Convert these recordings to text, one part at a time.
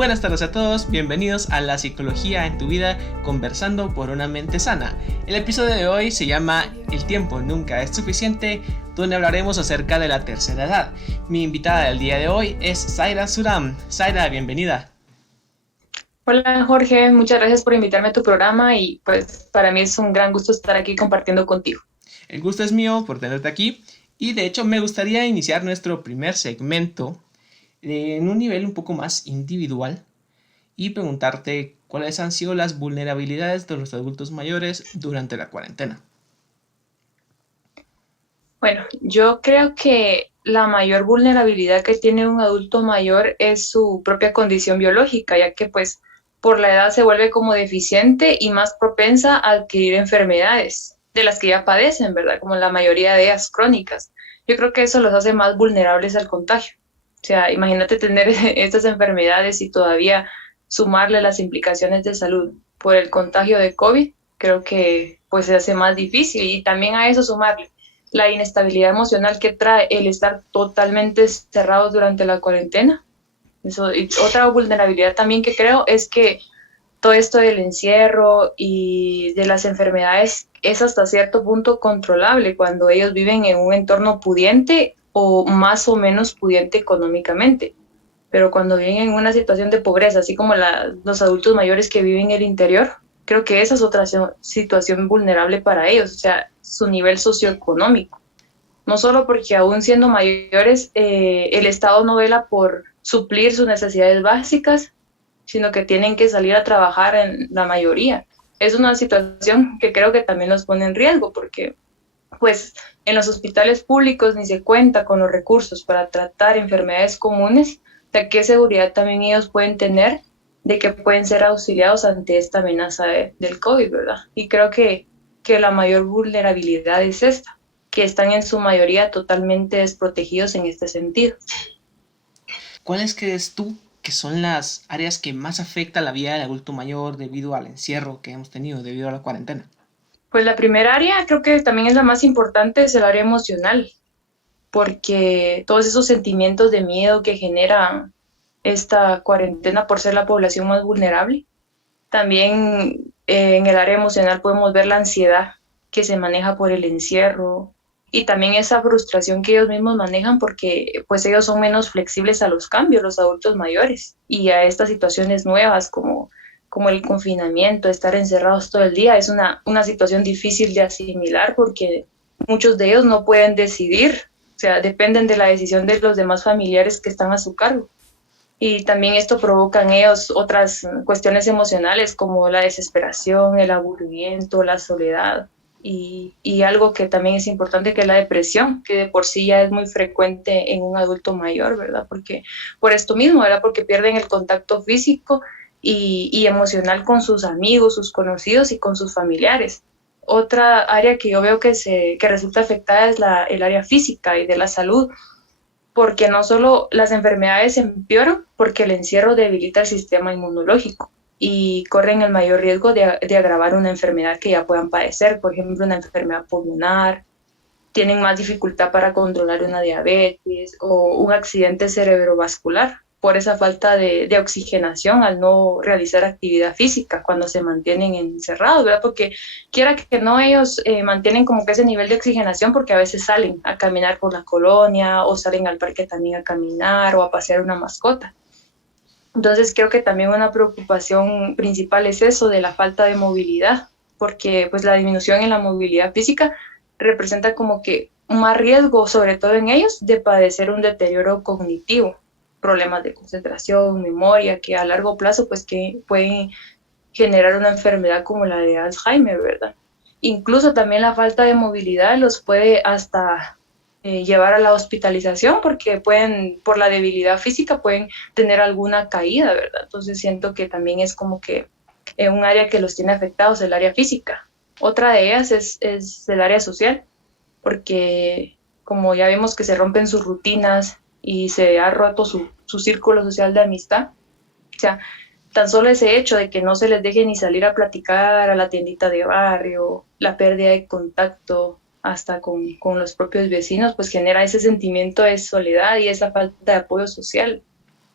Buenas tardes a todos, bienvenidos a La Psicología en tu Vida, conversando por una mente sana. El episodio de hoy se llama El tiempo nunca es suficiente, donde hablaremos acerca de la tercera edad. Mi invitada del día de hoy es Zaira Suram. Zaira, bienvenida. Hola Jorge, muchas gracias por invitarme a tu programa y pues para mí es un gran gusto estar aquí compartiendo contigo. El gusto es mío por tenerte aquí y de hecho me gustaría iniciar nuestro primer segmento en un nivel un poco más individual y preguntarte cuáles han sido las vulnerabilidades de los adultos mayores durante la cuarentena. Bueno, yo creo que la mayor vulnerabilidad que tiene un adulto mayor es su propia condición biológica, ya que pues por la edad se vuelve como deficiente y más propensa a adquirir enfermedades de las que ya padecen, ¿verdad? Como la mayoría de ellas crónicas. Yo creo que eso los hace más vulnerables al contagio. O sea, imagínate tener estas enfermedades y todavía sumarle las implicaciones de salud por el contagio de COVID, creo que pues se hace más difícil y también a eso sumarle la inestabilidad emocional que trae el estar totalmente cerrados durante la cuarentena. Eso, y otra vulnerabilidad también que creo es que todo esto del encierro y de las enfermedades es hasta cierto punto controlable cuando ellos viven en un entorno pudiente o más o menos pudiente económicamente. Pero cuando viven en una situación de pobreza, así como los adultos mayores que viven en el interior, creo que esa es otra situación vulnerable para ellos, o sea, su nivel socioeconómico. No solo porque aún siendo mayores, el Estado no vela por suplir sus necesidades básicas, sino que tienen que salir a trabajar en la mayoría. Es una situación que creo que también los pone en riesgo, porque pues en los hospitales públicos ni se cuenta con los recursos para tratar enfermedades comunes, de qué seguridad también ellos pueden tener de que pueden ser auxiliados ante esta amenaza del COVID, ¿verdad? Y creo que la mayor vulnerabilidad es esta, que están en su mayoría totalmente desprotegidos en este sentido. ¿Cuáles crees tú que son las áreas que más afecta la vida del adulto mayor debido al encierro que hemos tenido debido a la cuarentena? Pues la primera área, creo que también es la más importante, es el área emocional, porque todos esos sentimientos de miedo que genera esta cuarentena por ser la población más vulnerable. También en el área emocional podemos ver la ansiedad que se maneja por el encierro y también esa frustración que ellos mismos manejan porque pues ellos son menos flexibles a los cambios, los adultos mayores, y a estas situaciones nuevas como el confinamiento, estar encerrados todo el día, es una situación difícil de asimilar porque muchos de ellos no pueden decidir, o sea, dependen de la decisión de los demás familiares que están a su cargo. Y también esto provoca en ellos otras cuestiones emocionales como la desesperación, el aburrimiento, la soledad y algo que también es importante que es la depresión, que de por sí ya es muy frecuente en un adulto mayor, ¿verdad? Porque por esto mismo, ¿verdad? Porque pierden el contacto físico y emocional con sus amigos, sus conocidos y con sus familiares. Otra área que yo veo que resulta afectada es el área física y de la salud, porque no solo las enfermedades empeoran, porque el encierro debilita el sistema inmunológico y corren el mayor riesgo de agravar una enfermedad que ya puedan padecer, por ejemplo, una enfermedad pulmonar, tienen más dificultad para controlar una diabetes o un accidente cerebrovascular por esa falta de oxigenación al no realizar actividad física cuando se mantienen encerrados, ¿verdad? Porque quiera que no, ellos mantienen como que ese nivel de oxigenación porque a veces salen a caminar por la colonia o salen al parque también a caminar o a pasear una mascota. Entonces creo que también una preocupación principal es eso de la falta de movilidad, porque pues la disminución en la movilidad física representa como que más riesgo, sobre todo en ellos, de padecer un deterioro cognitivo, problemas de concentración, memoria, que a largo plazo pues que pueden generar una enfermedad como la de Alzheimer, ¿verdad? Incluso también la falta de movilidad los puede hasta llevar a la hospitalización porque pueden, por la debilidad física, pueden tener alguna caída, ¿verdad? Entonces siento que también es como que un área que los tiene afectados, el área física. Otra de ellas es el área social, porque como ya vemos que se rompen sus rutinas y se ha roto su círculo social de amistad, o sea, tan solo ese hecho de que no se les deje ni salir a platicar a la tiendita de barrio, la pérdida de contacto hasta con los propios vecinos, pues genera ese sentimiento de soledad y esa falta de apoyo social.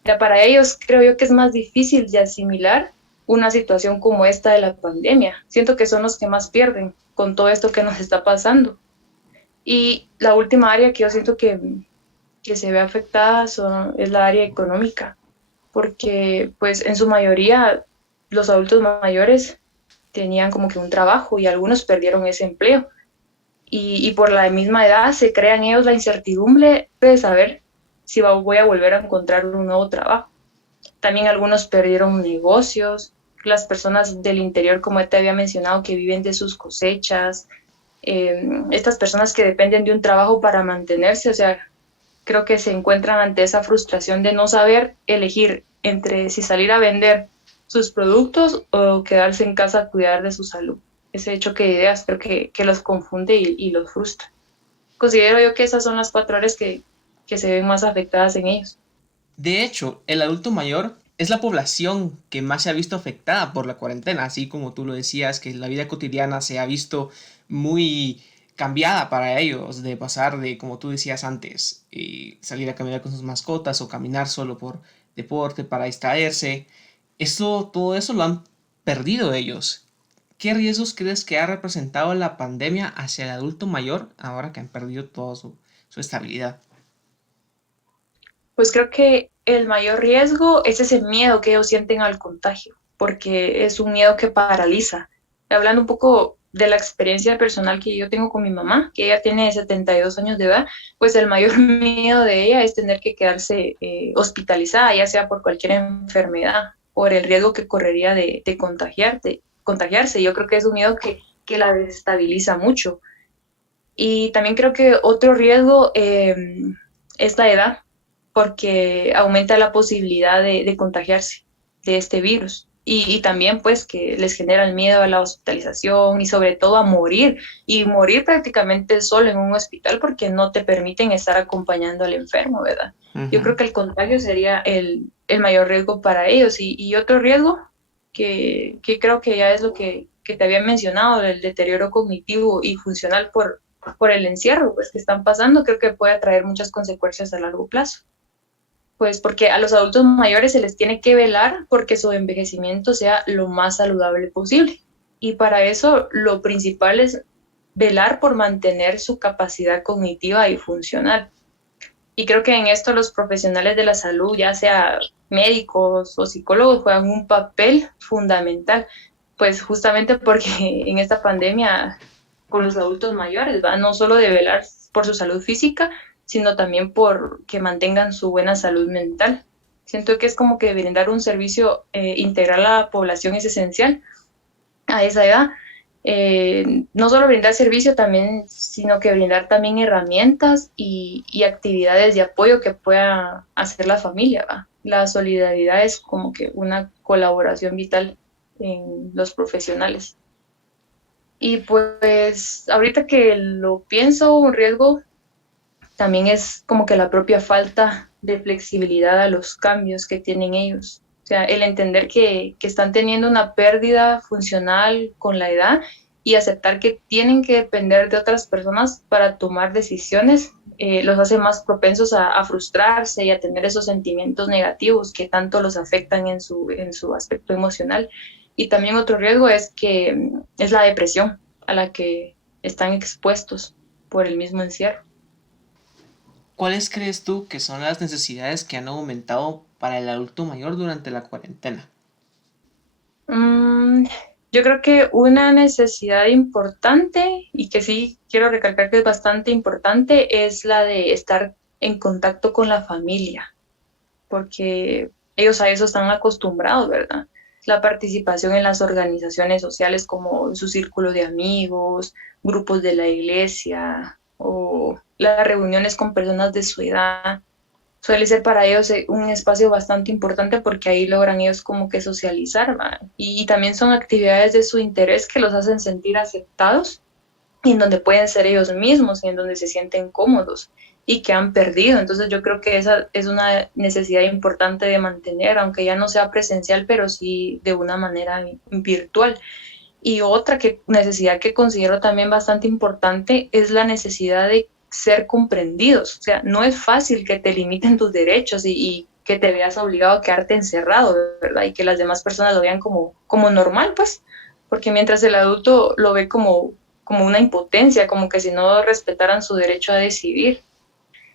Ya para ellos creo yo que es más difícil de asimilar una situación como esta de la pandemia. Siento que son los que más pierden con todo esto que nos está pasando. Y la última área que yo siento que se ve afectada es la área económica, porque pues en su mayoría los adultos mayores tenían como que un trabajo y algunos perdieron ese empleo. Y por la misma edad se crean ellos la incertidumbre de saber si voy a volver a encontrar un nuevo trabajo. También algunos perdieron negocios, las personas del interior, como te había mencionado, que viven de sus cosechas, estas personas que dependen de un trabajo para mantenerse, o sea, creo que se encuentran ante esa frustración de no saber elegir entre si salir a vender sus productos o quedarse en casa a cuidar de su salud. Ese choque de ideas creo que los confunde y los frustra. Considero yo que esas son las 4 áreas que se ven más afectadas en ellos. De hecho, el adulto mayor es la población que más se ha visto afectada por la cuarentena, así como tú lo decías, que la vida cotidiana se ha visto muy cambiada para ellos, de pasar de, como tú decías antes, salir a caminar con sus mascotas o caminar solo por deporte para distraerse. Todo eso lo han perdido ellos. ¿Qué riesgos crees que ha representado la pandemia hacia el adulto mayor ahora que han perdido toda su estabilidad? Pues creo que el mayor riesgo es ese miedo que ellos sienten al contagio, porque es un miedo que paraliza. Hablando un poco de la experiencia personal que yo tengo con mi mamá, que ella tiene 72 años de edad, pues el mayor miedo de ella es tener que quedarse hospitalizada, ya sea por cualquier enfermedad, por el riesgo que correría de contagiarse. Yo creo que es un miedo que la desestabiliza mucho. Y también creo que otro riesgo es la edad, porque aumenta la posibilidad de contagiarse de este virus. Y también pues que les genera el miedo a la hospitalización y sobre todo a morir, y morir prácticamente solo en un hospital porque no te permiten estar acompañando al enfermo, ¿verdad? Yo creo que el contagio sería el mayor riesgo para ellos. Y otro riesgo que creo que ya es lo que te había mencionado, el deterioro cognitivo y funcional por el encierro pues, que están pasando, creo que puede traer muchas consecuencias a largo plazo. Pues porque a los adultos mayores se les tiene que velar porque su envejecimiento sea lo más saludable posible. Y para eso lo principal es velar por mantener su capacidad cognitiva y funcional. Y creo que en esto los profesionales de la salud, ya sea médicos o psicólogos, juegan un papel fundamental, pues justamente porque en esta pandemia con los adultos mayores, ¿va? No solo de velar por su salud física, sino también por que mantengan su buena salud mental. Siento que es como que brindar un servicio integral a la población es esencial a esa edad. No solo brindar servicio también, sino que brindar también herramientas y actividades de apoyo que pueda hacer la familia, ¿va? La solidaridad es como que una colaboración vital en los profesionales. Y pues ahorita que lo pienso, un riesgo también es como que la propia falta de flexibilidad a los cambios que tienen ellos. O sea, el entender que están teniendo una pérdida funcional con la edad y aceptar que tienen que depender de otras personas para tomar decisiones, los hace más propensos a frustrarse y a tener esos sentimientos negativos que tanto los afectan en su aspecto emocional. Y también otro riesgo es que es la depresión a la que están expuestos por el mismo encierro. ¿Cuáles crees tú que son las necesidades que han aumentado para el adulto mayor durante la cuarentena? Mm, yo creo que una necesidad importante y que sí quiero recalcar que es bastante importante es la de estar en contacto con la familia, porque ellos a eso están acostumbrados, ¿verdad? La participación en las organizaciones sociales como su círculo de amigos, grupos de la iglesia o las reuniones con personas de su edad suele ser para ellos un espacio bastante importante porque ahí logran ellos como que socializar, ¿va? Y también son actividades de su interés que los hacen sentir aceptados y en donde pueden ser ellos mismos y en donde se sienten cómodos y que han perdido. Entonces yo creo que esa es una necesidad importante de mantener, aunque ya no sea presencial, pero sí de una manera virtual. Y otra necesidad que considero también bastante importante es la necesidad de ser comprendidos. O sea, no es fácil que te limiten tus derechos y que te veas obligado a quedarte encerrado, ¿verdad? Y que las demás personas lo vean como normal, pues, porque mientras el adulto lo ve como una impotencia, como que si no respetaran su derecho a decidir,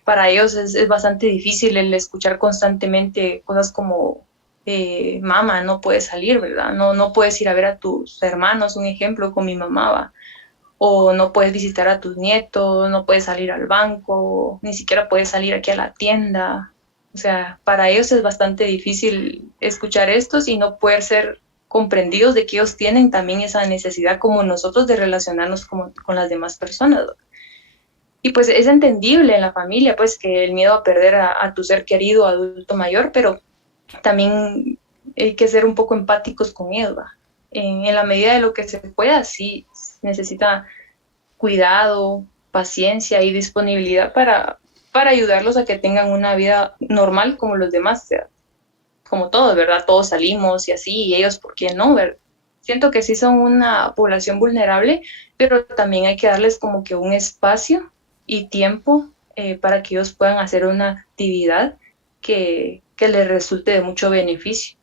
para ellos es bastante difícil el escuchar constantemente cosas como, mamá, no puedes salir, ¿verdad? No puedes ir a ver a tus hermanos, un ejemplo con mi mamá, ¿va? O no puedes visitar a tus nietos, no puedes salir al banco, ni siquiera puedes salir aquí a la tienda. O sea, para ellos es bastante difícil escuchar esto y no poder ser comprendidos de que ellos tienen también esa necesidad como nosotros de relacionarnos con las demás personas. Y pues es entendible en la familia, pues que el miedo a perder a tu ser querido, adulto mayor, pero también hay que ser un poco empáticos con ellos, ¿va? En la medida de lo que se pueda, sí necesita cuidado, paciencia y disponibilidad para ayudarlos a que tengan una vida normal como los demás, o sea, como todos, ¿verdad? Todos salimos y así, y ellos, ¿por qué no? ¿Verdad? Siento que sí son una población vulnerable, pero también hay que darles como que un espacio y tiempo para que ellos puedan hacer una actividad que les resulte de mucho beneficio.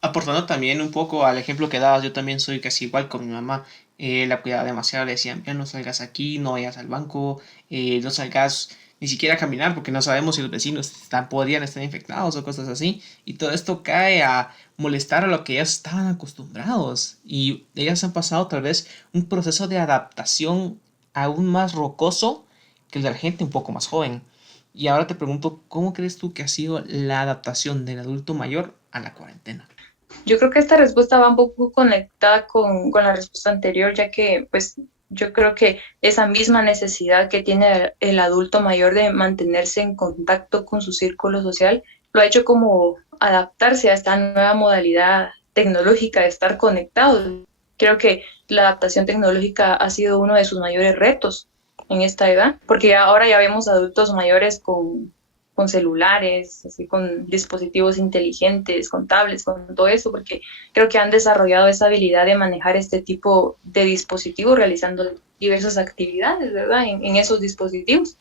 Aportando también un poco al ejemplo que dabas, yo también soy casi igual con mi mamá. La cuidaba demasiado, le decían, ya no salgas aquí, no vayas al banco, no salgas ni siquiera a caminar porque no sabemos si los vecinos podrían estar infectados o cosas así. Y todo esto cae a molestar a lo que ellas estaban acostumbrados. Y ellas han pasado tal vez un proceso de adaptación aún más rocoso que el de la gente un poco más joven. Y ahora te pregunto, ¿cómo crees tú que ha sido la adaptación del adulto mayor a la cuarentena? Yo creo que esta respuesta va un poco conectada con la respuesta anterior, ya que pues yo creo que esa misma necesidad que tiene el adulto mayor de mantenerse en contacto con su círculo social, lo ha hecho como adaptarse a esta nueva modalidad tecnológica de estar conectado. Creo que la adaptación tecnológica ha sido uno de sus mayores retos en esta edad, porque ahora ya vemos adultos mayores con celulares, así con dispositivos inteligentes, con tablets, con todo eso, porque creo que han desarrollado esa habilidad de manejar este tipo de dispositivos realizando diversas actividades, ¿verdad? En esos dispositivos.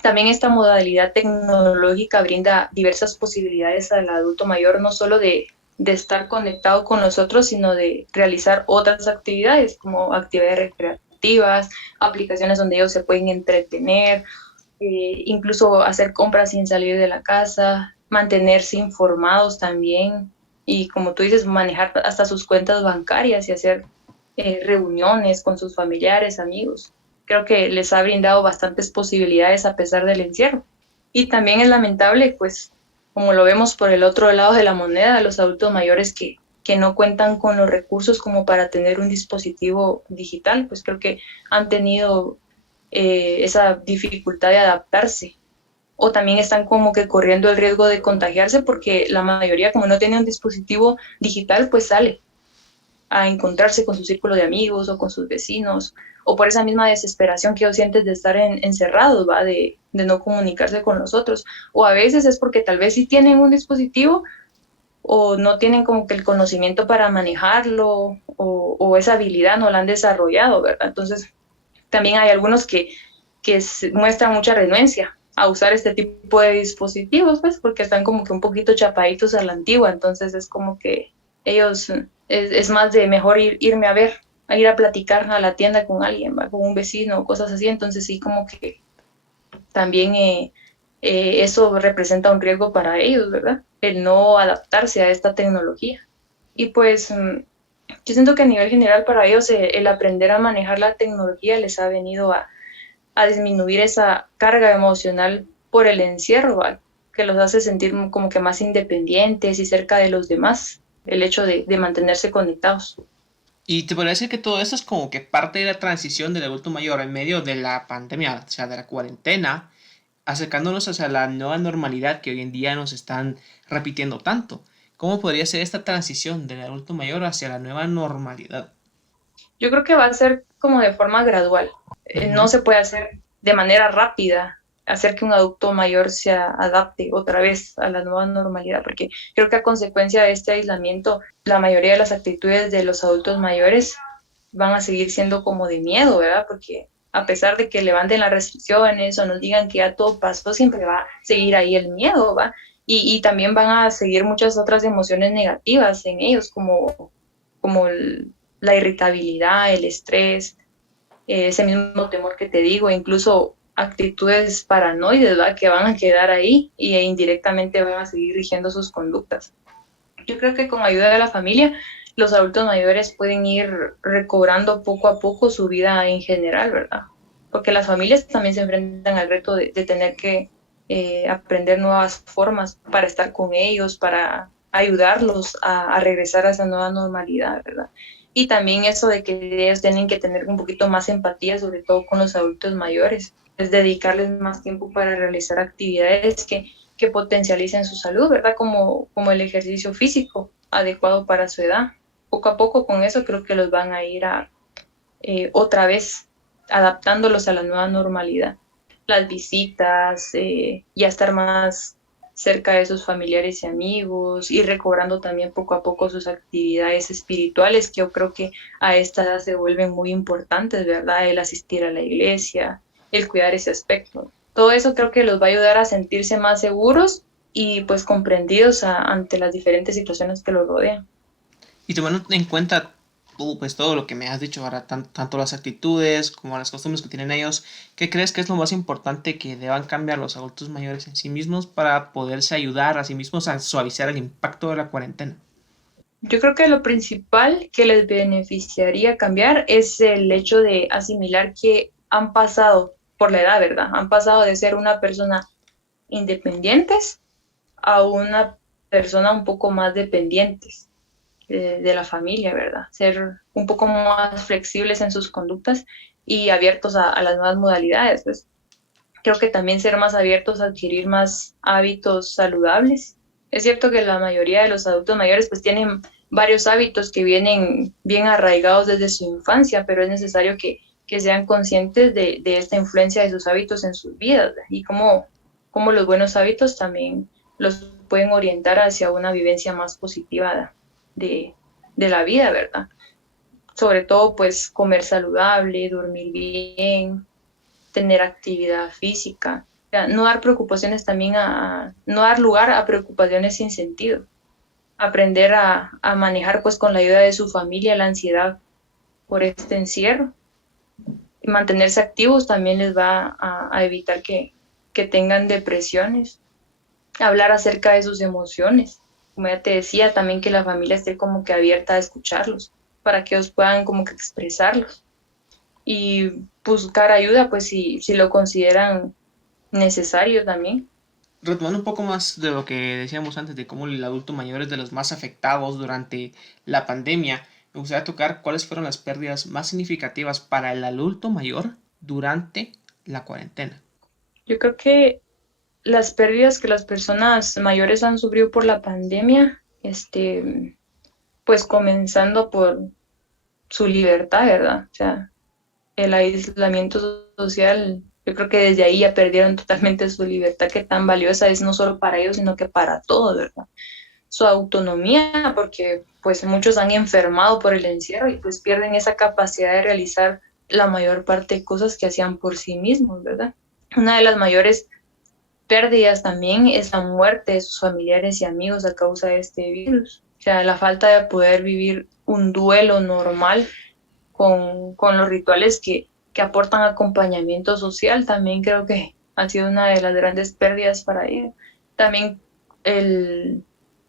También esta modalidad tecnológica brinda diversas posibilidades al adulto mayor, no solo de estar conectado con nosotros, sino de realizar otras actividades como actividades recreativas, aplicaciones donde ellos se pueden entretener, incluso hacer compras sin salir de la casa, mantenerse informados también y como tú dices, manejar hasta sus cuentas bancarias y hacer reuniones con sus familiares, amigos. Creo que les ha brindado bastantes posibilidades a pesar del encierro. Y también es lamentable, pues, como lo vemos por el otro lado de la moneda, los adultos mayores que no cuentan con los recursos como para tener un dispositivo digital, pues creo que han tenido esa dificultad de adaptarse. O también están como que corriendo el riesgo de contagiarse porque la mayoría, como no tiene un dispositivo digital, pues sale a encontrarse con su círculo de amigos o con sus vecinos, o por esa misma desesperación que ellos sienten de estar encerrados, ¿va? De no comunicarse con los otros. O a veces es porque tal vez sí tienen un dispositivo o no tienen como que el conocimiento para manejarlo o esa habilidad no la han desarrollado, ¿verdad? Entonces, también hay algunos que muestran mucha renuencia a usar este tipo de dispositivos, pues, porque están como que un poquito chapaditos a la antigua, entonces es como que ellos, es más de mejor irme a ver, a ir a platicar a la tienda con alguien, ¿va? Con un vecino, cosas así, entonces sí como que también eso representa un riesgo para ellos, ¿verdad? El no adaptarse a esta tecnología. Y pues yo siento que a nivel general para ellos el aprender a manejar la tecnología les ha venido a disminuir esa carga emocional por el encierro, ¿va? Que los hace sentir como que más independientes y cerca de los demás, el hecho de mantenerse conectados. Y te podría decir que todo esto es como que parte de la transición del adulto mayor en medio de la pandemia, o sea, de la cuarentena, acercándonos hacia la nueva normalidad que hoy en día nos están repitiendo tanto. ¿Cómo podría ser esta transición del adulto mayor hacia la nueva normalidad? Yo creo que va a ser como de forma gradual. No Ujú. se puede hacer de manera rápida, hacer que un adulto mayor se adapte otra vez a la nueva normalidad, porque creo que a consecuencia de este aislamiento, la mayoría de las actitudes de los adultos mayores van a seguir siendo como de miedo, ¿verdad? Porque a pesar de que levanten las restricciones o nos digan que ya todo pasó, siempre va a seguir ahí el miedo, ¿va? y también van a seguir muchas otras emociones negativas en ellos, como la irritabilidad, el estrés, ese mismo temor que te digo, incluso actitudes paranoides, ¿verdad? Que van a quedar ahí y indirectamente van a seguir rigiendo sus conductas. Yo creo que con ayuda de la familia, los adultos mayores pueden ir recobrando poco a poco su vida en general, ¿verdad? Porque las familias también se enfrentan al reto de tener que aprender nuevas formas para estar con ellos, para ayudarlos a regresar a esa nueva normalidad, ¿verdad? Y también eso de que ellos tienen que tener un poquito más empatía, sobre todo con los adultos mayores, es dedicarles más tiempo para realizar actividades que potencialicen su salud, ¿verdad? Como el ejercicio físico adecuado para su edad. Poco a poco con eso creo que los van a ir otra vez adaptándolos a la nueva normalidad. Las visitas, ya estar más cerca de sus familiares y amigos, y recobrando también poco a poco sus actividades espirituales, que yo creo que a esta edad se vuelven muy importantes, ¿verdad? El asistir a la iglesia, el cuidar ese aspecto. Todo eso creo que los va a ayudar a sentirse más seguros y pues comprendidos ante las diferentes situaciones que los rodean. Y tomando en cuenta pues, todo lo que me has dicho ahora, tanto las actitudes como las costumbres que tienen ellos, ¿qué crees que es lo más importante que deban cambiar los adultos mayores en sí mismos para poderse ayudar a sí mismos a suavizar el impacto de la cuarentena? Yo creo que lo principal que les beneficiaría cambiar es el hecho de asimilar que han pasado por la edad, ¿verdad? Han pasado de ser una persona independientes a una persona un poco más dependientes de la familia, ¿verdad? Ser un poco más flexibles en sus conductas y abiertos a las nuevas modalidades, pues. Creo que también ser más abiertos a adquirir más hábitos saludables. Es cierto que la mayoría de los adultos mayores pues tienen varios hábitos que vienen bien arraigados desde su infancia, pero es necesario que sean conscientes de esta influencia de sus hábitos en sus vidas, ¿verdad? Y cómo los buenos hábitos también los pueden orientar hacia una vivencia más positiva de, de la vida, ¿verdad? Sobre todo pues comer saludable, dormir bien, tener actividad física, no dar preocupaciones también no dar lugar a preocupaciones sin sentido, aprender a manejar pues con la ayuda de su familia la ansiedad por este encierro y mantenerse activos también les va a evitar que tengan depresiones, hablar acerca de sus emociones, como ya te decía, también que la familia esté como que abierta a escucharlos para que ellos puedan como que expresarlos y buscar ayuda pues si lo consideran necesario también. Retomando un poco más de lo que decíamos antes de cómo el adulto mayor es de los más afectados durante la pandemia, me gustaría tocar cuáles fueron las pérdidas más significativas para el adulto mayor durante la cuarentena. Yo creo que las pérdidas que las personas mayores han sufrido por la pandemia, pues comenzando por su libertad, ¿verdad? O sea, el aislamiento social, yo creo que desde ahí ya perdieron totalmente su libertad, que tan valiosa es no solo para ellos, sino que para todos, ¿verdad? Su autonomía, porque pues muchos han enfermado por el encierro y pues pierden esa capacidad de realizar la mayor parte de cosas que hacían por sí mismos, ¿verdad? Una de las mayores pérdidas también es la muerte de sus familiares y amigos a causa de este virus. O sea, la falta de poder vivir un duelo normal con los rituales que aportan acompañamiento social, también creo que ha sido una de las grandes pérdidas para ellos. También el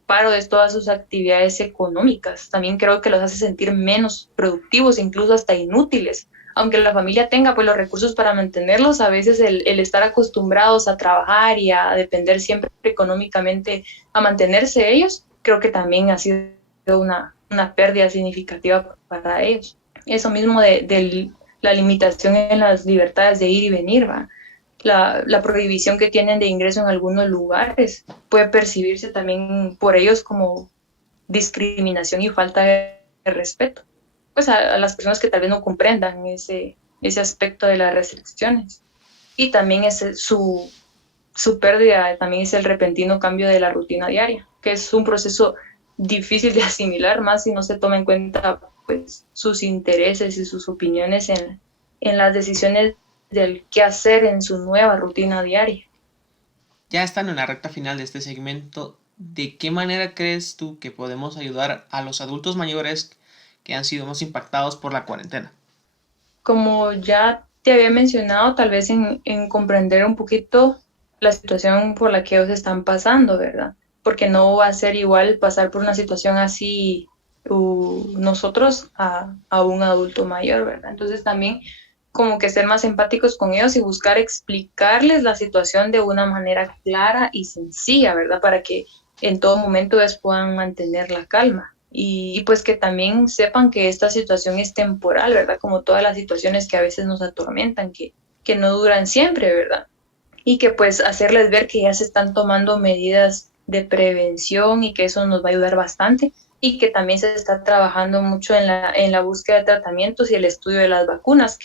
paro de todas sus actividades económicas, también creo que los hace sentir menos productivos, incluso hasta inútiles. Aunque la familia tenga pues los recursos para mantenerlos, a veces el estar acostumbrados a trabajar y a depender siempre económicamente a mantenerse ellos, creo que también ha sido una pérdida significativa para ellos. Eso mismo de la limitación en las libertades de ir y venir, ¿va? La prohibición que tienen de ingreso en algunos lugares puede percibirse también por ellos como discriminación y falta de respeto, pues a las personas que tal vez no comprendan ese aspecto de las restricciones. Y también su pérdida también es el repentino cambio de la rutina diaria, que es un proceso difícil de asimilar, más si no se toma en cuenta pues sus intereses y sus opiniones en las decisiones del qué hacer en su nueva rutina diaria. Ya estando en la recta final de este segmento, ¿de qué manera crees tú que podemos ayudar a los adultos mayores que han sido más impactados por la cuarentena? Como ya te había mencionado, tal vez en comprender un poquito la situación por la que ellos están pasando, ¿verdad? Porque no va a ser igual pasar por una situación así nosotros a un adulto mayor, ¿verdad? Entonces también como que ser más empáticos con ellos y buscar explicarles la situación de una manera clara y sencilla, ¿verdad? Para que en todo momento ellos puedan mantener la calma. Y pues que también sepan que esta situación es temporal, ¿verdad? Como todas las situaciones que a veces nos atormentan, que no duran siempre, ¿verdad? Y que pues hacerles ver que ya se están tomando medidas de prevención y que eso nos va a ayudar bastante y que también se está trabajando mucho en la búsqueda de tratamientos y el estudio de las vacunas,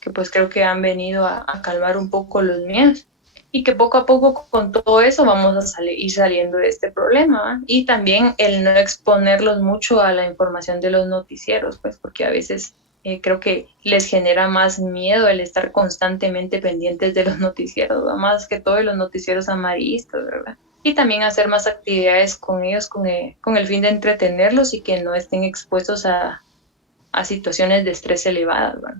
que pues creo que han venido a calmar un poco los miedos y que poco a poco con todo eso vamos a ir saliendo de este problema, ¿eh? Y también el no exponerlos mucho a la información de los noticieros, pues porque a veces creo que les genera más miedo el estar constantemente pendientes de los noticieros, ¿no? Más que todo de los noticieros amarillistas, ¿verdad? Y también hacer más actividades con ellos con el fin de entretenerlos y que no estén expuestos a situaciones de estrés elevadas, ¿verdad?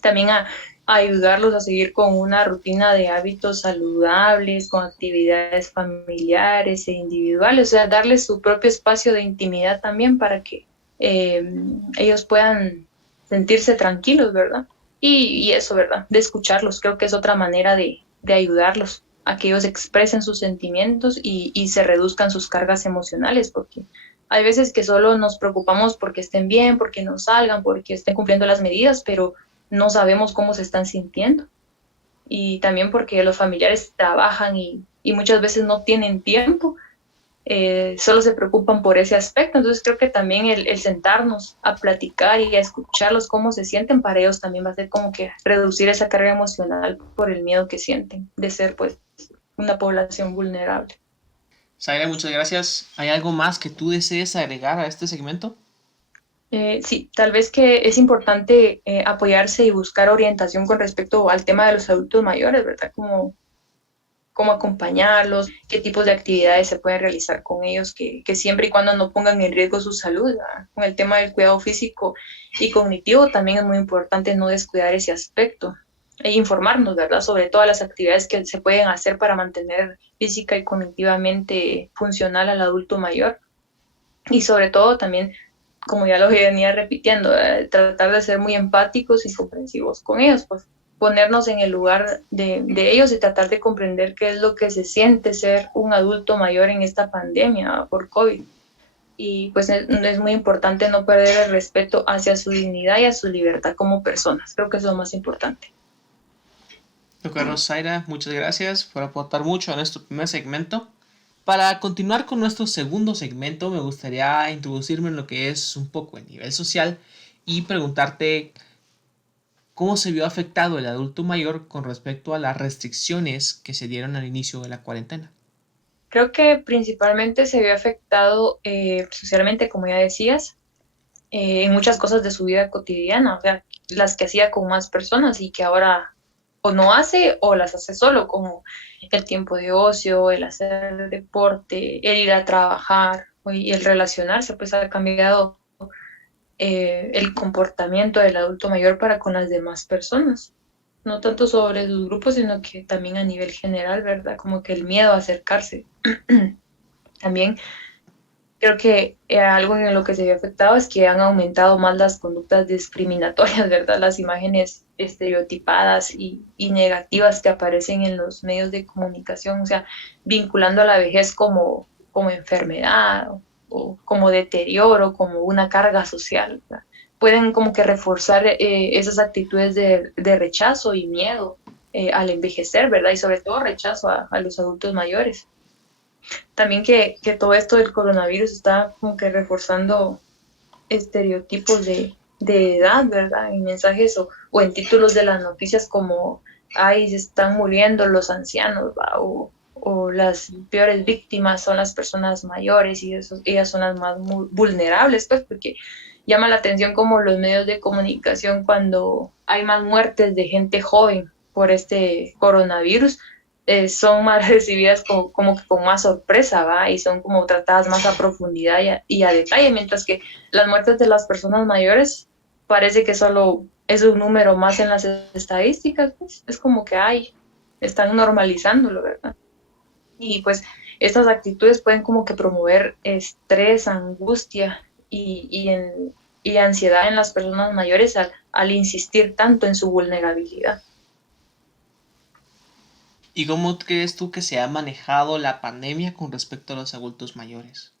También a ayudarlos a seguir con una rutina de hábitos saludables, con actividades familiares e individuales, o sea, darles su propio espacio de intimidad también para que ellos puedan sentirse tranquilos, ¿verdad? Y eso, ¿verdad? De escucharlos, creo que es otra manera de ayudarlos a que ellos expresen sus sentimientos y se reduzcan sus cargas emocionales, porque hay veces que solo nos preocupamos porque estén bien, porque no salgan, porque estén cumpliendo las medidas, pero no sabemos cómo se están sintiendo. Y también porque los familiares trabajan y muchas veces no tienen tiempo, solo se preocupan por ese aspecto. Entonces creo que también el sentarnos a platicar y a escucharlos cómo se sienten para ellos también va a ser como que reducir esa carga emocional por el miedo que sienten de ser pues una población vulnerable. Zaira, muchas gracias. ¿Hay algo más que tú desees agregar a este segmento? Sí, tal vez que es importante apoyarse y buscar orientación con respecto al tema de los adultos mayores, ¿verdad? Como cómo acompañarlos, qué tipos de actividades se pueden realizar con ellos, que siempre y cuando no pongan en riesgo su salud, ¿verdad? Con el tema del cuidado físico y cognitivo también es muy importante no descuidar ese aspecto e informarnos, ¿verdad? Sobre todas las actividades que se pueden hacer para mantener física y cognitivamente funcional al adulto mayor y sobre todo también, como ya lo venía repitiendo, tratar de ser muy empáticos y comprensivos con ellos, pues ponernos en el lugar de ellos y tratar de comprender qué es lo que se siente ser un adulto mayor en esta pandemia por COVID. Y pues es muy importante no perder el respeto hacia su dignidad y a su libertad como personas. Creo que es lo más importante. De acuerdo, Zaira, muchas gracias por aportar mucho a nuestro primer segmento. Para continuar con nuestro segundo segmento, me gustaría introducirme en lo que es un poco el nivel social y preguntarte cómo se vio afectado el adulto mayor con respecto a las restricciones que se dieron al inicio de la cuarentena. Creo que principalmente se vio afectado socialmente, como ya decías, en muchas cosas de su vida cotidiana, o sea, las que hacía con más personas y que ahora o no hace o las hace solo, como el tiempo de ocio, el hacer deporte, el ir a trabajar y el relacionarse, pues ha cambiado el comportamiento del adulto mayor para con las demás personas. No tanto sobre sus grupos, sino que también a nivel general, ¿verdad? Como que el miedo a acercarse. También creo que algo en lo que se ve afectado es que han aumentado más las conductas discriminatorias, ¿verdad? Las imágenes estereotipadas y negativas que aparecen en los medios de comunicación, o sea, vinculando a la vejez como enfermedad o como deterioro, como una carga social, ¿verdad? Pueden como que reforzar esas actitudes de rechazo y miedo al envejecer, ¿verdad? Y sobre todo rechazo a los adultos mayores. También que todo esto del coronavirus está como que reforzando estereotipos de edad, ¿verdad? En mensajes o en títulos de las noticias como, ay, se están muriendo los ancianos, ¿va? O las peores víctimas son las personas mayores y eso, ellas son las más vulnerables, pues, porque llama la atención como los medios de comunicación cuando hay más muertes de gente joven por este coronavirus, son más recibidas como que con más sorpresa, ¿va? Y son como tratadas más a profundidad y a detalle, mientras que las muertes de las personas mayores parece que solo es un número más en las estadísticas, pues. Es como que, están normalizándolo, ¿verdad? Y pues estas actitudes pueden como que promover estrés, angustia y ansiedad en las personas mayores al insistir tanto en su vulnerabilidad. ¿Y cómo crees tú que se ha manejado la pandemia con respecto a los adultos mayores?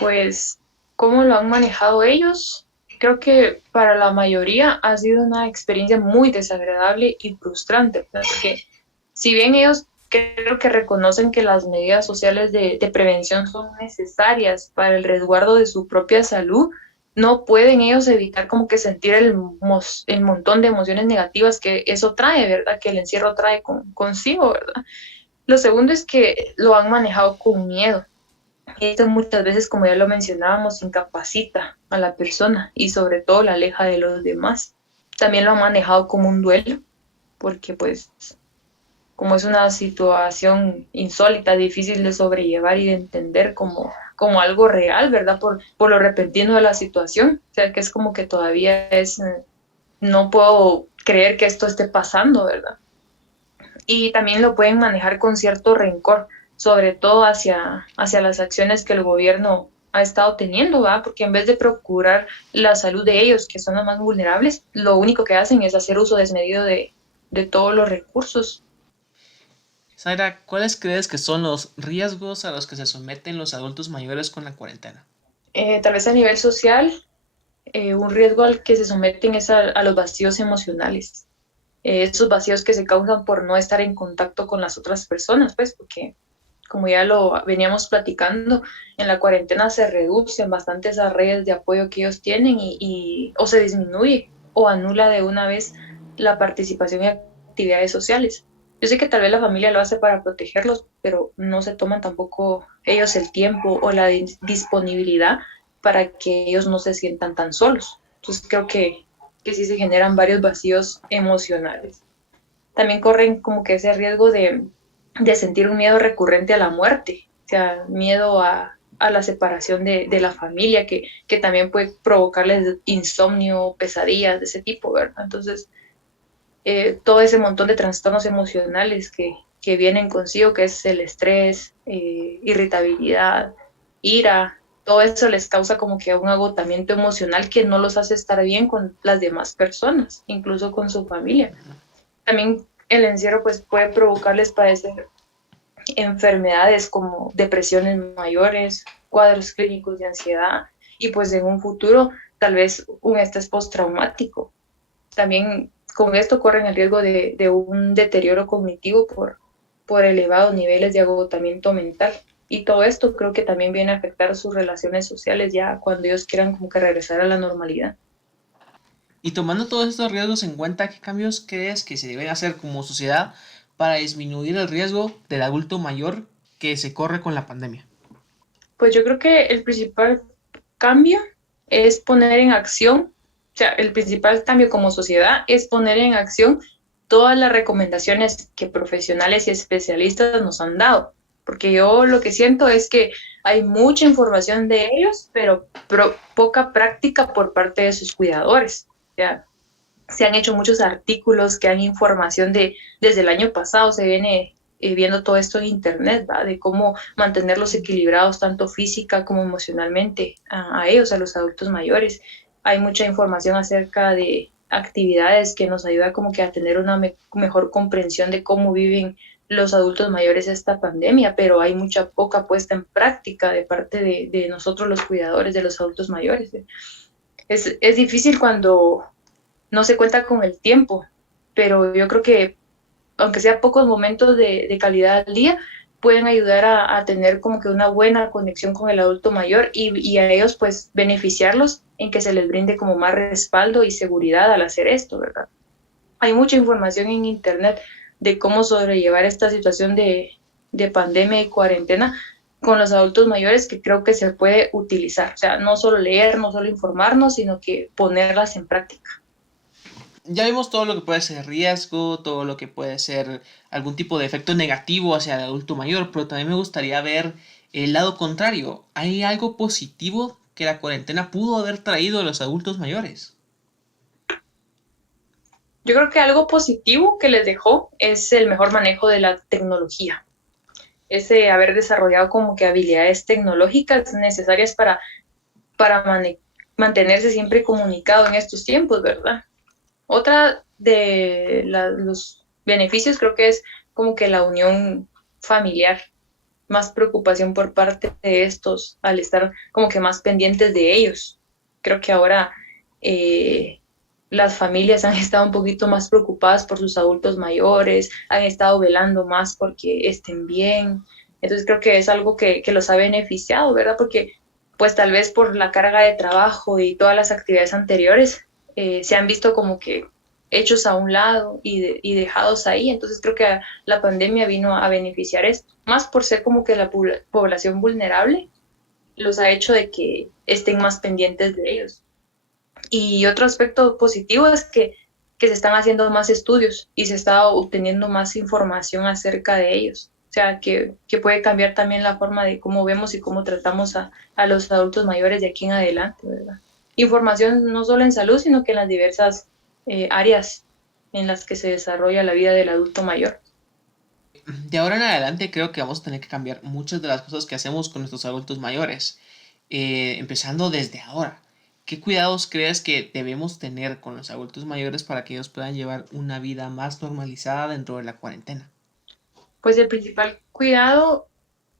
Pues, ¿cómo lo han manejado ellos? Creo que para la mayoría ha sido una experiencia muy desagradable y frustrante, porque si bien ellos creo que reconocen que las medidas sociales de prevención son necesarias para el resguardo de su propia salud, no pueden ellos evitar como que sentir el montón de emociones negativas que eso trae, ¿verdad? Que el encierro trae consigo, ¿verdad? Lo segundo es que lo han manejado con miedo. Esto muchas veces, como ya lo mencionábamos, incapacita a la persona y sobre todo la aleja de los demás. También lo han manejado como un duelo, porque pues como es una situación insólita, difícil de sobrellevar y de entender como algo real, ¿verdad? Por lo repentino de la situación. O sea, que es como que todavía no puedo creer que esto esté pasando, ¿verdad? Y también lo pueden manejar con cierto rencor, sobre todo hacia las acciones que el gobierno ha estado teniendo, ¿va? Porque en vez de procurar la salud de ellos, que son los más vulnerables, lo único que hacen es hacer uso desmedido de todos los recursos. Zaira, ¿cuáles crees que son los riesgos a los que se someten los adultos mayores con la cuarentena? Tal vez a nivel social, un riesgo al que se someten es a los vacíos emocionales. Esos vacíos que se causan por no estar en contacto con las otras personas, pues, porque como ya lo veníamos platicando, en la cuarentena se reducen bastante esas redes de apoyo que ellos tienen o se disminuye o anula de una vez la participación en actividades sociales. Yo sé que tal vez la familia lo hace para protegerlos, pero no se toman tampoco ellos el tiempo o la disponibilidad para que ellos no se sientan tan solos. Entonces creo que sí se generan varios vacíos emocionales. También corren como que ese riesgo de sentir un miedo recurrente a la muerte, o sea, miedo a la separación de la familia, que también puede provocarles insomnio, pesadillas de ese tipo, ¿verdad? Entonces, todo ese montón de trastornos emocionales que vienen consigo, que es el estrés, irritabilidad, ira, todo eso les causa como que un agotamiento emocional que no los hace estar bien con las demás personas, incluso con su familia. También el encierro pues puede provocarles padecer enfermedades como depresiones mayores, cuadros clínicos de ansiedad y pues en un futuro tal vez un estrés postraumático. También con esto corren el riesgo de un deterioro cognitivo por elevados niveles de agotamiento mental. Y todo esto creo que también viene a afectar sus relaciones sociales ya cuando ellos quieran como que regresar a la normalidad. Y tomando todos estos riesgos en cuenta, ¿qué cambios crees que se deben hacer como sociedad para disminuir el riesgo del adulto mayor que se corre con la pandemia? Pues yo creo que el principal cambio es poner en acción, o sea, el principal cambio como sociedad es poner en acción todas las recomendaciones que profesionales y especialistas nos han dado, porque yo lo que siento es que hay mucha información de ellos, pero poca práctica por parte de sus cuidadores. O sea, se han hecho muchos artículos que dan información desde el año pasado, se viene viendo todo esto en internet, ¿va? De cómo mantenerlos equilibrados tanto física como emocionalmente a ellos, a los adultos mayores. Hay mucha información acerca de actividades que nos ayuda como que a tener una mejor comprensión de cómo viven los adultos mayores esta pandemia, pero hay mucha poca puesta en práctica de parte de nosotros los cuidadores de los adultos mayores. Es difícil cuando no se cuenta con el tiempo, pero yo creo que aunque sea pocos momentos de calidad al día, pueden ayudar a tener como que una buena conexión con el adulto mayor y a ellos pues beneficiarlos en que se les brinde como más respaldo y seguridad al hacer esto, ¿verdad? Hay mucha información en internet de cómo sobrellevar esta situación de pandemia y cuarentena con los adultos mayores que creo que se puede utilizar. O sea, no solo leer, no solo informarnos, sino que ponerlas en práctica. Ya vimos todo lo que puede ser riesgo, todo lo que puede ser algún tipo de efecto negativo hacia el adulto mayor, pero también me gustaría ver el lado contrario. ¿Hay algo positivo que la cuarentena pudo haber traído a los adultos mayores? Yo creo que algo positivo que les dejó es el mejor manejo de la tecnología. Ese haber desarrollado como que habilidades tecnológicas necesarias para mantenerse siempre comunicado en estos tiempos, ¿verdad? Otra de los beneficios creo que es como que la unión familiar, más preocupación por parte de estos al estar como que más pendientes de ellos. Creo que ahora las familias han estado un poquito más preocupadas por sus adultos mayores, han estado velando más porque estén bien. Entonces creo que es algo que los ha beneficiado, ¿verdad? Porque pues tal vez por la carga de trabajo y todas las actividades anteriores se han visto como que hechos a un lado y dejados ahí. Entonces creo que la pandemia vino a beneficiar esto, más por ser como que la población vulnerable los ha hecho de que estén más pendientes de ellos. Y otro aspecto positivo es que se están haciendo más estudios y se está obteniendo más información acerca de ellos. O sea, que puede cambiar también la forma de cómo vemos y cómo tratamos a los adultos mayores de aquí en adelante, ¿verdad? Información no solo en salud, sino que en las diversas áreas en las que se desarrolla la vida del adulto mayor. De ahora en adelante creo que vamos a tener que cambiar muchas de las cosas que hacemos con nuestros adultos mayores, empezando desde ahora. ¿Qué cuidados crees que debemos tener con los adultos mayores para que ellos puedan llevar una vida más normalizada dentro de la cuarentena? Pues el principal cuidado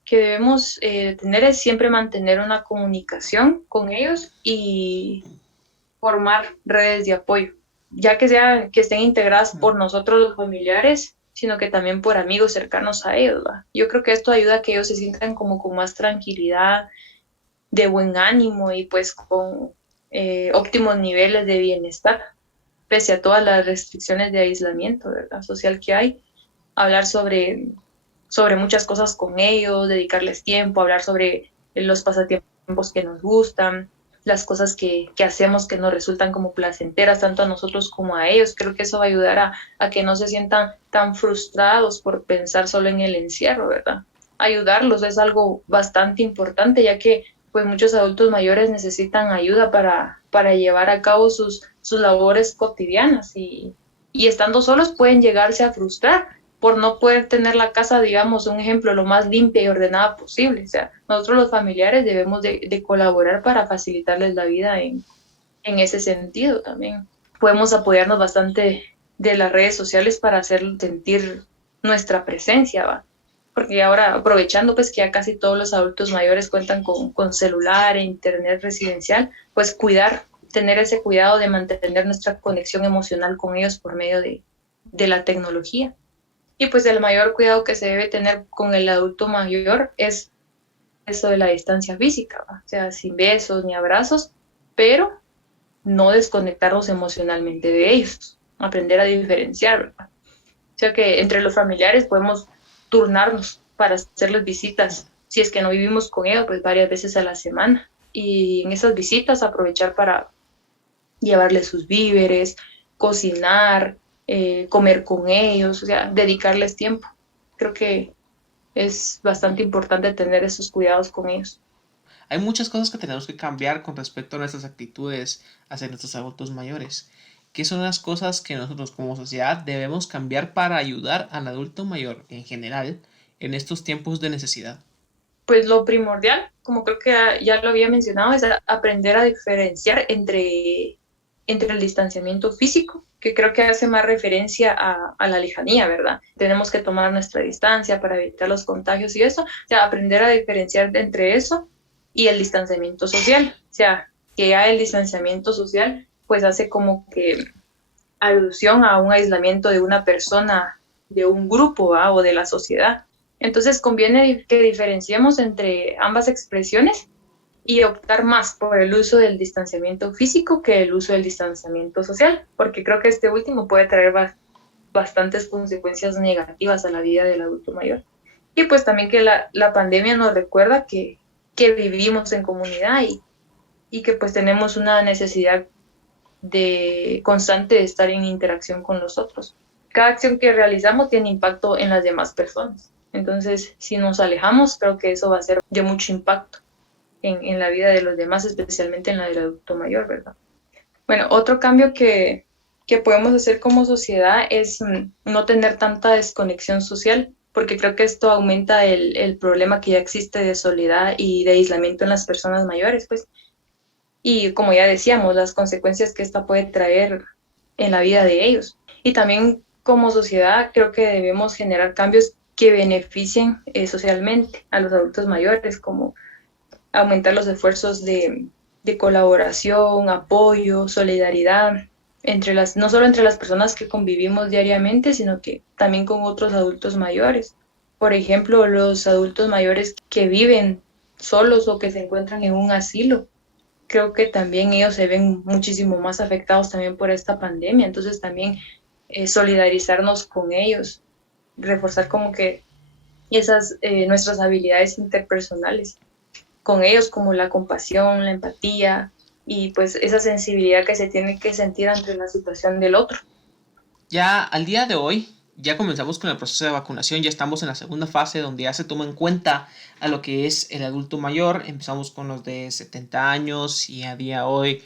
que debemos tener es siempre mantener una comunicación con ellos y formar redes de apoyo, ya que sea que estén integradas por nosotros los familiares, sino que también por amigos cercanos a ellos, ¿va? Yo creo que esto ayuda a que ellos se sientan como con más tranquilidad, de buen ánimo y pues con óptimos niveles de bienestar, pese a todas las restricciones de aislamiento, ¿verdad? Social que hay. Hablar sobre muchas cosas con ellos, dedicarles tiempo, hablar sobre los pasatiempos que nos gustan, las cosas que hacemos que nos resultan como placenteras tanto a nosotros como a ellos. Creo que eso va a ayudar a que no se sientan tan frustrados por pensar solo en el encierro, ¿verdad? Ayudarlos es algo bastante importante, ya que pues muchos adultos mayores necesitan ayuda para llevar a cabo sus labores cotidianas y estando solos pueden llegarse a frustrar por no poder tener la casa, digamos, un ejemplo, lo más limpia y ordenada posible. O sea, nosotros los familiares debemos de colaborar para facilitarles la vida en ese sentido también. Podemos apoyarnos bastante de las redes sociales para hacer sentir nuestra presencia, ¿va? Porque ahora, aprovechando pues que ya casi todos los adultos mayores cuentan con celular e internet residencial, pues tener ese cuidado de mantener nuestra conexión emocional con ellos por medio de la tecnología. Y pues el mayor cuidado que se debe tener con el adulto mayor es eso de la distancia física, ¿va? O sea, sin besos ni abrazos, pero no desconectarnos emocionalmente de ellos, aprender a diferenciar, ¿verdad? O sea que entre los familiares podemos turnarnos para hacerles visitas, si es que no vivimos con ellos, pues varias veces a la semana. Y en esas visitas aprovechar para llevarles sus víveres, cocinar, comer con ellos, o sea, dedicarles tiempo. Creo que es bastante importante tener esos cuidados con ellos. Hay muchas cosas que tenemos que cambiar con respecto a nuestras actitudes hacia nuestros adultos mayores. ¿Qué son las cosas que nosotros como sociedad debemos cambiar para ayudar al adulto mayor en general en estos tiempos de necesidad? Pues lo primordial, como creo que ya lo había mencionado, es aprender a diferenciar entre el distanciamiento físico, que creo que hace más referencia a la lejanía, ¿verdad? Tenemos que tomar nuestra distancia para evitar los contagios y eso, o sea, aprender a diferenciar entre eso y el distanciamiento social, o sea, que ya el distanciamiento social pues hace como que alusión a un aislamiento de una persona, de un grupo, ¿va? O de la sociedad. Entonces conviene que diferenciemos entre ambas expresiones y optar más por el uso del distanciamiento físico que el uso del distanciamiento social, porque creo que este último puede traer bastantes consecuencias negativas a la vida del adulto mayor. Y pues también que la pandemia nos recuerda que vivimos en comunidad y que pues tenemos una necesidad de constante de estar en interacción con los otros. Cada acción que realizamos tiene impacto en las demás personas. Entonces, si nos alejamos, creo que eso va a ser de mucho impacto en la vida de los demás, especialmente en la del adulto mayor, ¿verdad? Bueno, otro cambio que podemos hacer como sociedad es no tener tanta desconexión social, porque creo que esto aumenta el problema que ya existe de soledad y de aislamiento en las personas mayores, pues. Y como ya decíamos, las consecuencias que esta puede traer en la vida de ellos. Y también como sociedad creo que debemos generar cambios que beneficien socialmente a los adultos mayores, como aumentar los esfuerzos de colaboración, apoyo, solidaridad, no solo entre las personas que convivimos diariamente, sino que también con otros adultos mayores. Por ejemplo, los adultos mayores que viven solos o que se encuentran en un asilo. Creo que también ellos se ven muchísimo más afectados también por esta pandemia. Entonces también solidarizarnos con ellos, reforzar como que esas nuestras habilidades interpersonales con ellos, como la compasión, la empatía y pues esa sensibilidad que se tiene que sentir ante la situación del otro. Ya al día de hoy, ya comenzamos con el proceso de vacunación, ya estamos en la segunda fase donde ya se toma en cuenta a lo que es el adulto mayor. Empezamos con los de 70 años y a día de hoy,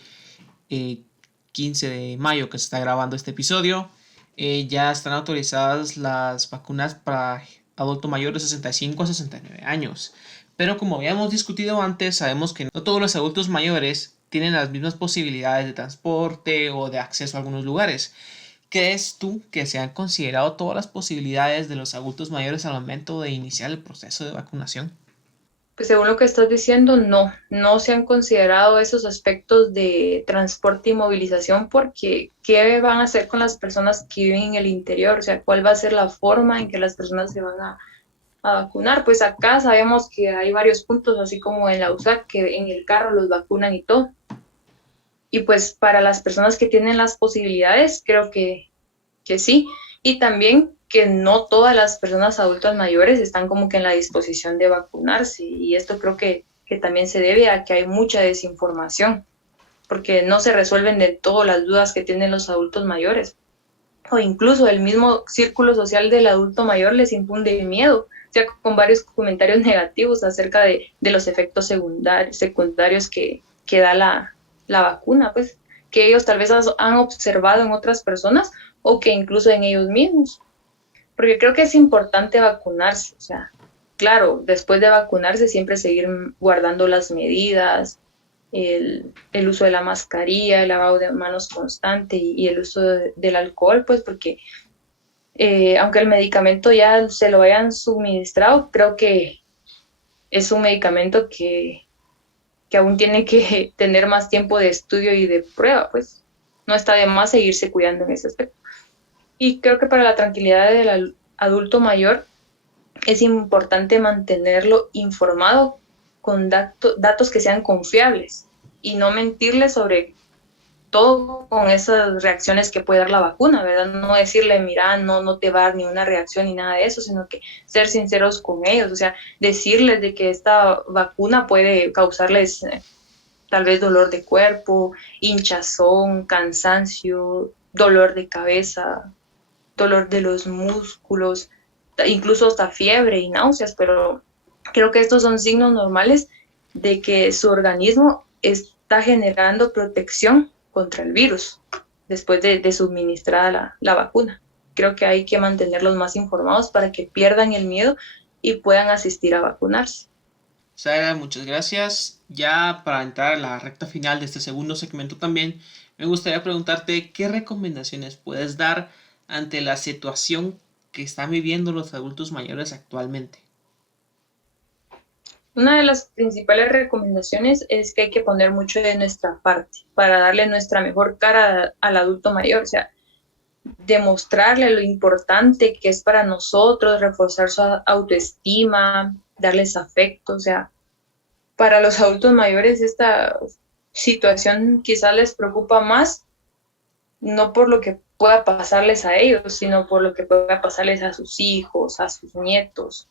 15 de mayo que se está grabando este episodio, ya están autorizadas las vacunas para adulto mayor de 65 a 69 años. Pero como habíamos discutido antes, sabemos que no todos los adultos mayores tienen las mismas posibilidades de transporte o de acceso a algunos lugares. ¿Crees tú que se han considerado todas las posibilidades de los adultos mayores al momento de iniciar el proceso de vacunación? Pues según lo que estás diciendo, no se han considerado esos aspectos de transporte y movilización porque ¿qué van a hacer con las personas que viven en el interior? O sea, ¿cuál va a ser la forma en que las personas se van a vacunar? Pues acá sabemos que hay varios puntos, así como en la USAC, que en el carro los vacunan y todo. Y pues para las personas que tienen las posibilidades, creo que sí. Y también que no todas las personas adultas mayores están como que en la disposición de vacunarse. Y esto creo que también se debe a que hay mucha desinformación, porque no se resuelven de todo las dudas que tienen los adultos mayores. O incluso el mismo círculo social del adulto mayor les infunde miedo, o sea, con varios comentarios negativos acerca de los efectos secundarios que da la vacuna, pues, que ellos tal vez han observado en otras personas o que incluso en ellos mismos. Porque creo que es importante vacunarse, o sea, claro, después de vacunarse siempre seguir guardando las medidas, el uso de la mascarilla, el lavado de manos constante y el uso del alcohol, pues porque aunque el medicamento ya se lo hayan suministrado, creo que es un medicamento que aún tiene que tener más tiempo de estudio y de prueba, pues no está de más seguirse cuidando en ese aspecto. Y creo que para la tranquilidad del adulto mayor es importante mantenerlo informado con datos que sean confiables y no mentirle sobre todo con esas reacciones que puede dar la vacuna, ¿verdad? No decirle, mira, no te va a dar ni una reacción ni nada de eso, sino que ser sinceros con ellos, o sea, decirles de que esta vacuna puede causarles tal vez dolor de cuerpo, hinchazón, cansancio, dolor de cabeza, dolor de los músculos, incluso hasta fiebre y náuseas, pero creo que estos son signos normales de que su organismo está generando protección contra el virus después de suministrada la vacuna. Creo que hay que mantenerlos más informados para que pierdan el miedo y puedan asistir a vacunarse. Sara, muchas gracias. Ya para entrar a la recta final de este segundo segmento también, me gustaría preguntarte qué recomendaciones puedes dar ante la situación que están viviendo los adultos mayores actualmente. Una de las principales recomendaciones es que hay que poner mucho de nuestra parte para darle nuestra mejor cara al adulto mayor, o sea, demostrarle lo importante que es para nosotros, reforzar su autoestima, darles afecto, o sea, para los adultos mayores esta situación quizás les preocupa más, no por lo que pueda pasarles a ellos, sino por lo que pueda pasarles a sus hijos, a sus nietos,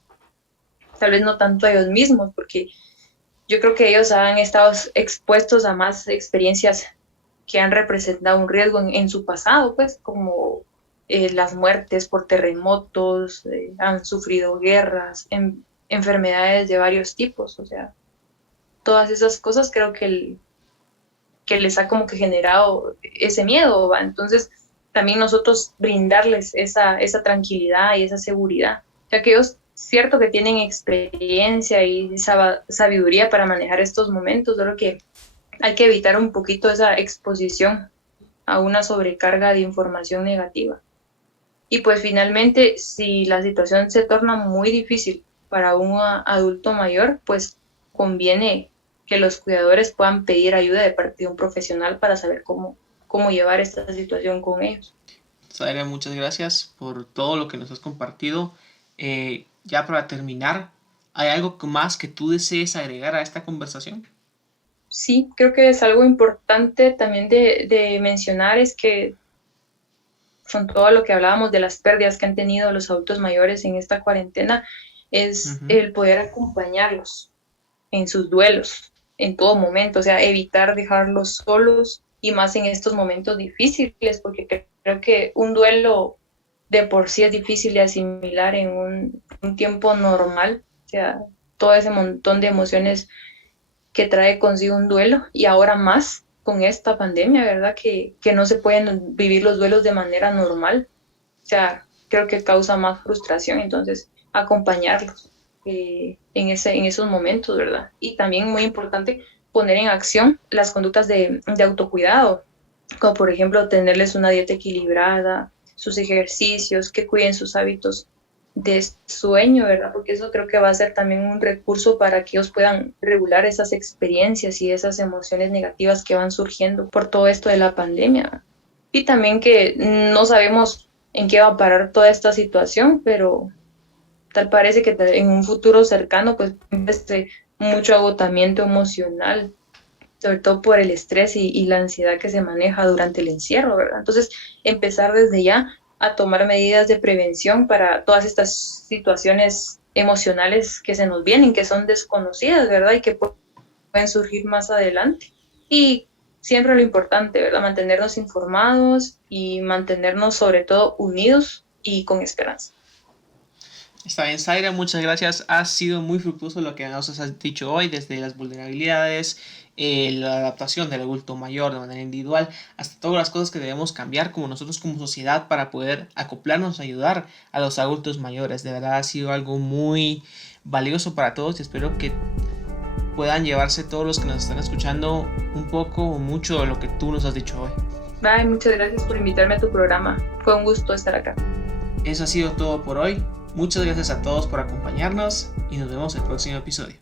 tal vez no tanto a ellos mismos, porque yo creo que ellos han estado expuestos a más experiencias que han representado un riesgo en su pasado, pues como las muertes por terremotos, han sufrido guerras, enfermedades de varios tipos, o sea, todas esas cosas creo que les ha como que generado ese miedo, ¿va? Entonces también nosotros brindarles esa tranquilidad y esa seguridad, ya que ellos, cierto que tienen experiencia y sabiduría para manejar estos momentos, solo que hay que evitar un poquito esa exposición a una sobrecarga de información negativa. Y pues finalmente, si la situación se torna muy difícil para un adulto mayor, pues conviene que los cuidadores puedan pedir ayuda de parte de un profesional para saber cómo llevar esta situación con ellos. Zaira, muchas gracias por todo lo que nos has compartido. Ya para terminar, ¿hay algo más que tú desees agregar a esta conversación? Sí, creo que es algo importante también de mencionar, es que con todo lo que hablábamos de las pérdidas que han tenido los adultos mayores en esta cuarentena, es el poder acompañarlos en sus duelos, en todo momento, o sea, evitar dejarlos solos y más en estos momentos difíciles, porque creo que un duelo de por sí es difícil de asimilar en un tiempo normal, o sea, todo ese montón de emociones que trae consigo un duelo y ahora más con esta pandemia, ¿verdad? Que no se pueden vivir los duelos de manera normal. O sea, creo que causa más frustración, entonces acompañarlos en esos momentos, ¿verdad? Y también muy importante poner en acción las conductas de autocuidado, como por ejemplo tenerles una dieta equilibrada, sus ejercicios, que cuiden sus hábitos de sueño, ¿verdad? Porque eso creo que va a ser también un recurso para que ellos puedan regular esas experiencias y esas emociones negativas que van surgiendo por todo esto de la pandemia. Y también que no sabemos en qué va a parar toda esta situación, pero tal parece que en un futuro cercano pues mucho agotamiento emocional, sobre todo por el estrés y la ansiedad que se maneja durante el encierro, ¿verdad? Entonces, empezar desde ya a tomar medidas de prevención para todas estas situaciones emocionales que se nos vienen, que son desconocidas, ¿verdad? Y que pueden surgir más adelante. Y siempre lo importante, ¿verdad? Mantenernos informados y mantenernos sobre todo unidos y con esperanza. Está bien, Zaira, muchas gracias. Ha sido muy fructuoso lo que nos has dicho hoy, desde las vulnerabilidades, la adaptación del adulto mayor de manera individual, hasta todas las cosas que debemos cambiar como nosotros como sociedad para poder acoplarnos, ayudar a los adultos mayores. De verdad ha sido algo muy valioso para todos y espero que puedan llevarse todos los que nos están escuchando un poco o mucho de lo que tú nos has dicho hoy. Bye, muchas gracias por invitarme a tu programa. Fue un gusto estar acá. Eso ha sido todo por hoy. Muchas gracias a todos por acompañarnos y nos vemos en el próximo episodio.